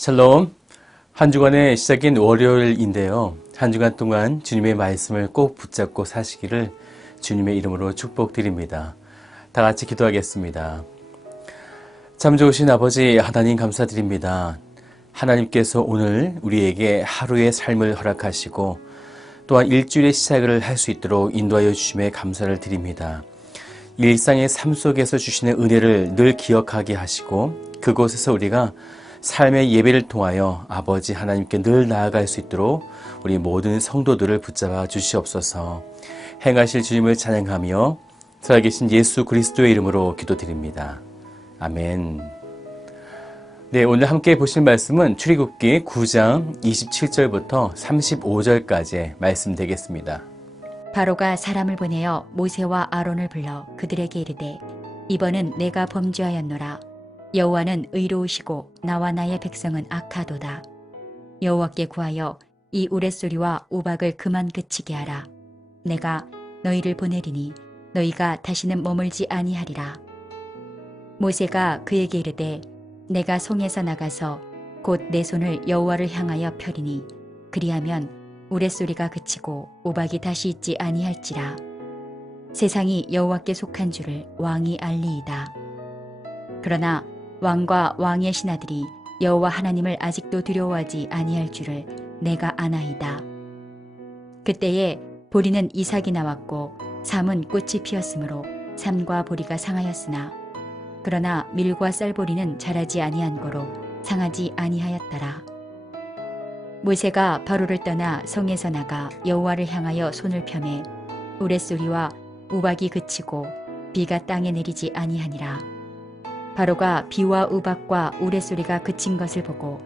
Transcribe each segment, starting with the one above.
샬롬. 한 주간의 시작인 월요일인데요. 한 주간 동안 주님의 말씀을 꼭 붙잡고 사시기를 주님의 이름으로 축복드립니다. 다 같이 기도하겠습니다. 참 좋으신 아버지 하나님 감사드립니다. 하나님께서 오늘 우리에게 하루의 삶을 허락하시고 또한 일주일의 시작을 할 수 있도록 인도하여 주심에 감사를 드립니다. 일상의 삶 속에서 주시는 은혜를 늘 기억하게 하시고 그곳에서 우리가 삶의 예배를 통하여 아버지 하나님께 늘 나아갈 수 있도록 우리 모든 성도들을 붙잡아 주시옵소서. 행하실 주님을 찬양하며 살아계신 예수 그리스도의 이름으로 기도드립니다. 아멘. 네, 오늘 함께 보실 말씀은 출애굽기 9장 27절부터 35절까지의 말씀 되겠습니다. 바로가 사람을 보내어 모세와 아론을 불러 그들에게 이르되 이번은 내가 범죄하였노라. 여호와는 의로우시고 나와 나의 백성은 악하도다. 여호와께 구하여 이 우레소리와 우박을 그만 그치게 하라. 내가 너희를 보내리니 너희가 다시는 머물지 아니하리라. 모세가 그에게 이르되 내가 송에서 나가서 곧 내 손을 여호와를 향하여 펴리니 그리하면 우레소리가 그치고 우박이 다시 있지 아니할지라. 세상이 여호와께 속한 줄을 왕이 알리이다. 그러나 왕과 왕의 신하들이 여호와 하나님을 아직도 두려워하지 아니할 줄을 내가 아나이다. 그때에 보리는 이삭이 나왔고 삶은 꽃이 피었으므로 삶과 보리가 상하였으나 그러나 밀과 쌀보리는 자라지 아니한 고로 상하지 아니하였더라. 모세가 바로를 떠나 성에서 나가 여호와를 향하여 손을 펴매 우레소리와 우박이 그치고 비가 땅에 내리지 아니하니라. 바로가 비와 우박과 우레소리가 그친 것을 보고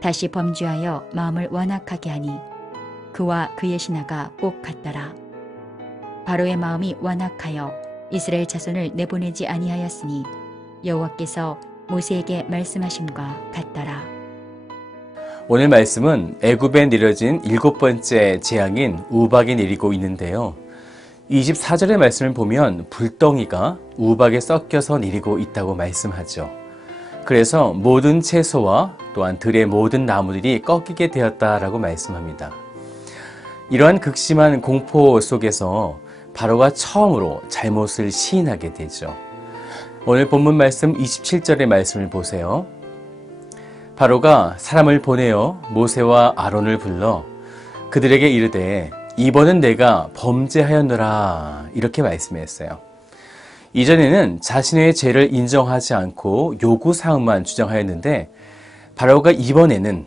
다시 범죄하여 마음을 완악하게 하니 그와 그의 신하가 꼭 같더라. 바로의 마음이 완악하여 이스라엘 자손을 내보내지 아니하였으니 여호와께서 모세에게 말씀하심과 같더라. 오늘 말씀은 애굽에 내려진 7번째 재앙인 우박이 내리고 있는데요. 24절의 말씀을 보면 불덩이가 우박에 섞여서 내리고 있다고 말씀하죠. 그래서 모든 채소와 또한 들의 모든 나무들이 꺾이게 되었다라고 말씀합니다. 이러한 극심한 공포 속에서 바로가 처음으로 잘못을 시인하게 되죠. 오늘 본문 말씀 27절의 말씀을 보세요. 바로가 사람을 보내어 모세와 아론을 불러 그들에게 이르되 이번은 내가 범죄하였노라 이렇게 말씀했어요. 이전에는 자신의 죄를 인정하지 않고 요구사항만 주장하였는데 바로가 이번에는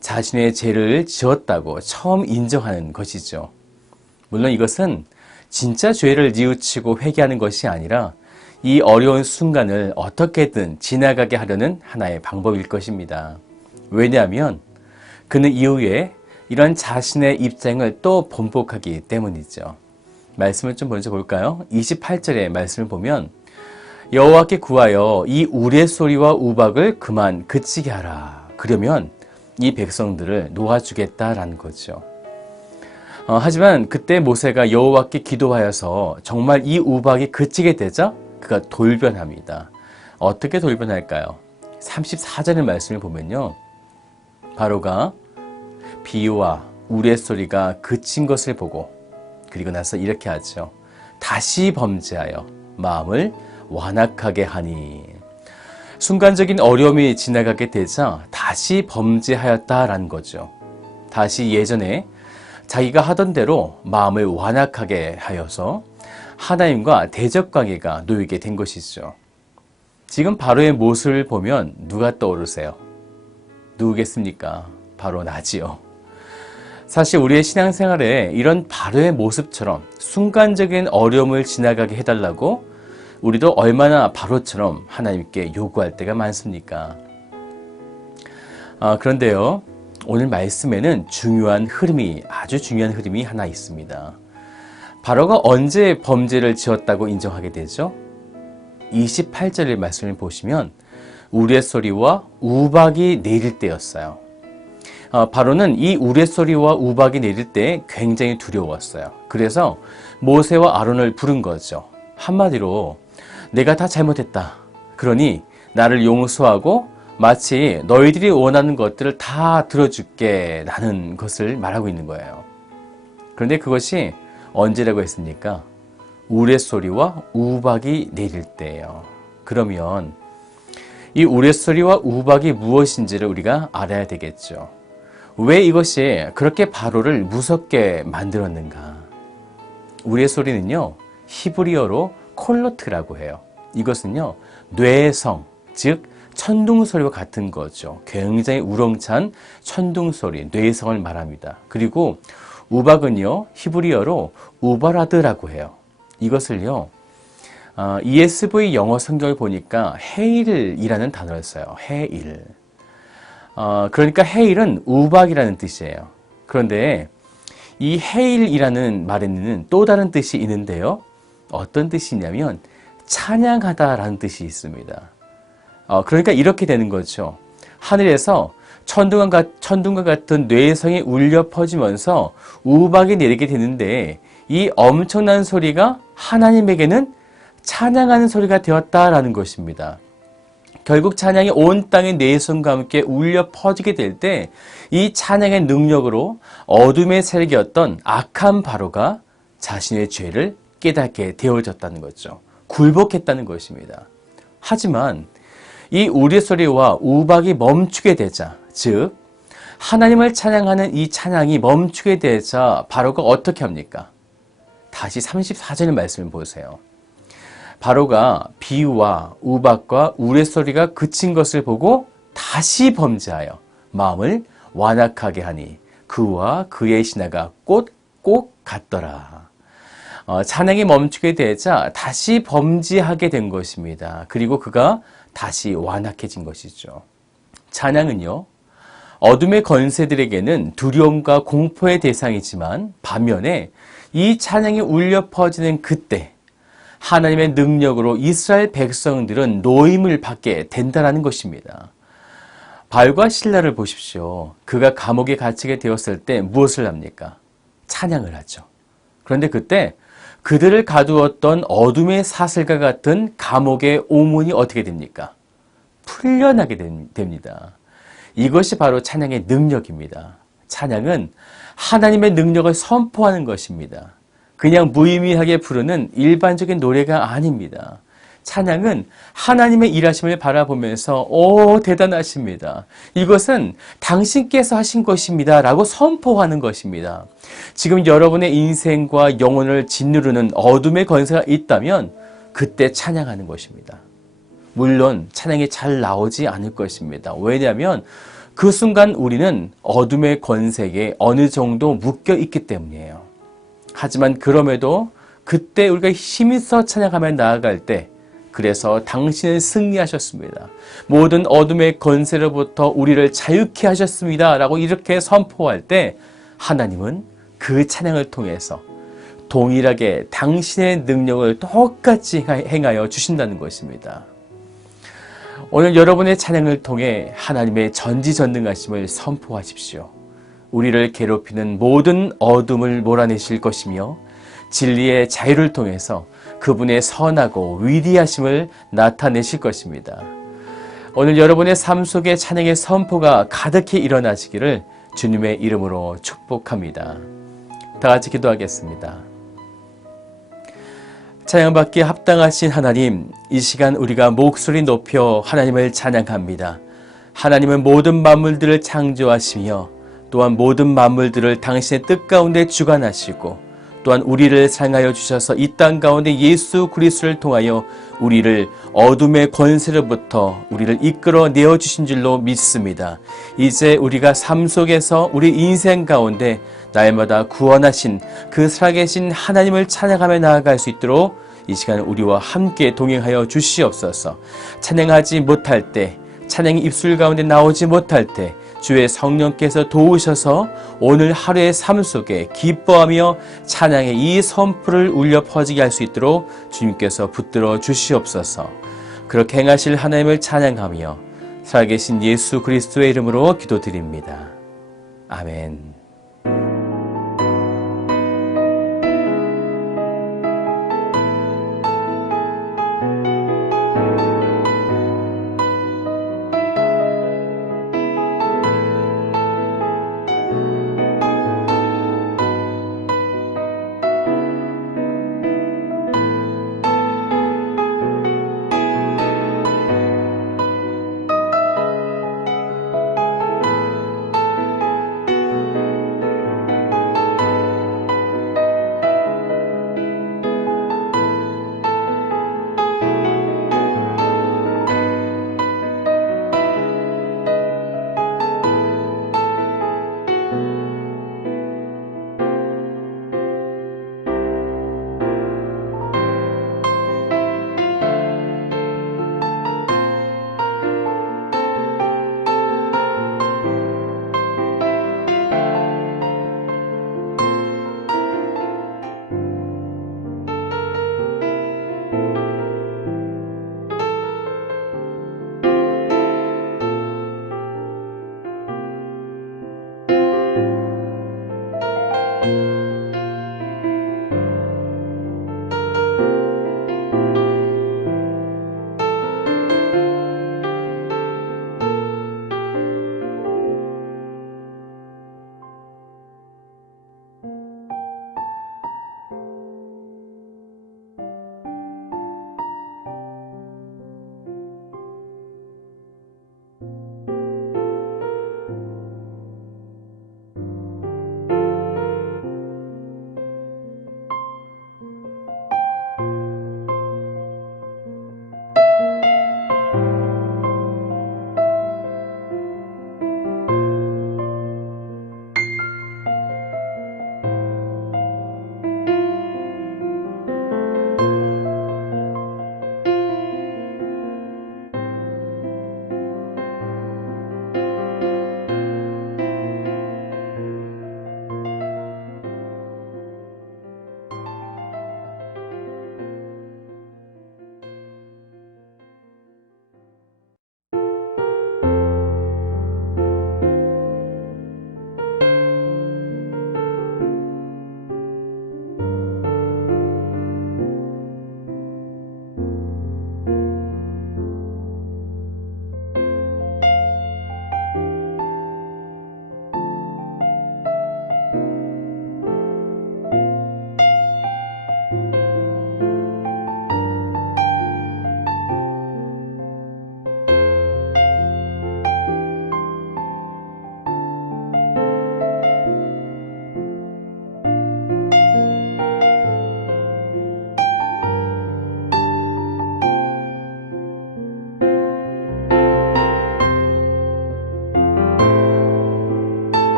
자신의 죄를 지었다고 처음 인정하는 것이죠. 물론 이것은 진짜 죄를 뉘우치고 회개하는 것이 아니라 이 어려운 순간을 어떻게든 지나가게 하려는 하나의 방법일 것입니다. 왜냐하면 그는 이후에 이런 자신의 입장을 또 번복하기 때문이죠. 말씀을 좀 먼저 볼까요? 28절의 말씀을 보면 여호와께 구하여 이 우레소리와 우박을 그만 그치게 하라. 그러면 이 백성들을 놓아주겠다라는 거죠. 하지만 그때 모세가 여호와께 기도하여서 정말 이 우박이 그치게 되자 그가 돌변합니다. 어떻게 돌변할까요? 34절의 말씀을 보면요. 바로가 비와 우레소리가 그친 것을 보고 그리고 나서 이렇게 하죠. 다시 범죄하여 마음을 완악하게 하니 순간적인 어려움이 지나가게 되자 다시 범죄하였다라는 거죠. 다시 예전에 자기가 하던 대로 마음을 완악하게 하여서 하나님과 대적관계가 놓이게 된 것이죠. 지금 바로의 모습을 보면 누가 떠오르세요? 누구겠습니까? 바로 나지요. 사실 우리의 신앙생활에 이런 바로의 모습처럼 순간적인 어려움을 지나가게 해달라고 우리도 얼마나 바로처럼 하나님께 요구할 때가 많습니까? 그런데요, 오늘 말씀에는 아주 중요한 흐름이 하나 있습니다. 바로가 언제 범죄를 지었다고 인정하게 되죠? 28절의 말씀을 보시면 우레소리와 우박이 내릴 때였어요. 바로는 이 우레소리와 우박이 내릴 때 굉장히 두려웠어요. 그래서 모세와 아론을 부른 거죠. 한마디로 내가 다 잘못했다. 그러니 나를 용서하고 마치 너희들이 원하는 것들을 다 들어줄게 라는 것을 말하고 있는 거예요. 그런데 그것이 언제라고 했습니까? 우레소리와 우박이 내릴 때예요. 그러면 이 우레소리와 우박이 무엇인지를 우리가 알아야 되겠죠. 왜 이것이 그렇게 바로를 무섭게 만들었는가? 우레소리는요, 히브리어로 콜로트라고 해요. 이것은요, 뇌성, 즉 천둥소리와 같은 거죠. 굉장히 우렁찬 천둥소리, 뇌성을 말합니다. 그리고 우박은요, 히브리어로 우바라드라고 해요. 이것을요, ESV 영어 성경을 보니까 헤일이라는 단어를 써요. 헤일. 그러니까 헤일은 우박이라는 뜻이에요. 그런데 이 헤일이라는 말에는 또 다른 뜻이 있는데요. 어떤 뜻이냐면 찬양하다라는 뜻이 있습니다. 그러니까 이렇게 되는 거죠. 하늘에서 천둥과 같은 뇌성이 울려 퍼지면서 우박이 내리게 되는데 이 엄청난 소리가 하나님에게는 찬양하는 소리가 되었다라는 것입니다. 결국 찬양이 온 땅의 뇌성과 함께 울려 퍼지게 될 때 이 찬양의 능력으로 어둠의 세력이었던 악한 바로가 자신의 죄를 깨닫게 되어졌다는 거죠. 굴복했다는 것입니다. 하지만 이 우레소리와 우박이 멈추게 되자, 즉 하나님을 찬양하는 이 찬양이 멈추게 되자 바로가 어떻게 합니까? 다시 34절의 말씀을 보세요. 바로가 비유와 우박과 우레소리가 그친 것을 보고 다시 범죄하여 마음을 완악하게 하니 그와 그의 신하가 꼭 같더라. 찬양이 멈추게 되자 다시 범죄하게 된 것입니다. 그리고 그가 다시 완악해진 것이죠. 찬양은요, 어둠의 권세들에게는 두려움과 공포의 대상이지만 반면에 이 찬양이 울려 퍼지는 그때 하나님의 능력으로 이스라엘 백성들은 노임을 받게 된다는 것입니다. 바울과 실라를 보십시오. 그가 감옥에 갇히게 되었을 때 무엇을 합니까? 찬양을 하죠. 그런데 그때 그들을 가두었던 어둠의 사슬과 같은 감옥의 오문이 어떻게 됩니까? 풀려나게 됩니다. 이것이 바로 찬양의 능력입니다. 찬양은 하나님의 능력을 선포하는 것입니다. 그냥 무의미하게 부르는 일반적인 노래가 아닙니다. 찬양은 하나님의 일하심을 바라보면서 대단하십니다. 이것은 당신께서 하신 것입니다 라고 선포하는 것입니다. 지금 여러분의 인생과 영혼을 짓누르는 어둠의 권세가 있다면 그때 찬양하는 것입니다. 물론 찬양이 잘 나오지 않을 것입니다. 왜냐하면 그 순간 우리는 어둠의 권세에 어느 정도 묶여 있기 때문이에요. 하지만 그럼에도 그때 우리가 힘있어 찬양하며 나아갈 때 그래서 당신은 승리하셨습니다. 모든 어둠의 권세로부터 우리를 자유케 하셨습니다 라고 이렇게 선포할 때 하나님은 그 찬양을 통해서 동일하게 당신의 능력을 똑같이 행하여 주신다는 것입니다. 오늘 여러분의 찬양을 통해 하나님의 전지전능하심을 선포하십시오. 우리를 괴롭히는 모든 어둠을 몰아내실 것이며 진리의 자유를 통해서 그분의 선하고 위대하심을 나타내실 것입니다. 오늘 여러분의 삶 속에 찬양의 선포가 가득히 일어나시기를 주님의 이름으로 축복합니다. 다 같이 기도하겠습니다. 찬양받기에 합당하신 하나님, 이 시간 우리가 목소리 높여 하나님을 찬양합니다. 하나님은 모든 만물들을 창조하시며 또한 모든 만물들을 당신의 뜻 가운데 주관하시고 또한 우리를 사랑하여 주셔서 이 땅 가운데 예수 그리스도를 통하여 우리를 어둠의 권세로부터 우리를 이끌어내어 주신 줄로 믿습니다. 이제 우리가 삶 속에서 우리 인생 가운데 날마다 구원하신 그 살아계신 하나님을 찬양하며 나아갈 수 있도록 이 시간 우리와 함께 동행하여 주시옵소서. 찬양하지 못할 때, 찬양이 입술 가운데 나오지 못할 때 주의 성령께서 도우셔서 오늘 하루의 삶 속에 기뻐하며 찬양의 이 선포를 울려 퍼지게 할 수 있도록 주님께서 붙들어 주시옵소서. 그렇게 행하실 하나님을 찬양하며 살아계신 예수 그리스도의 이름으로 기도드립니다. 아멘.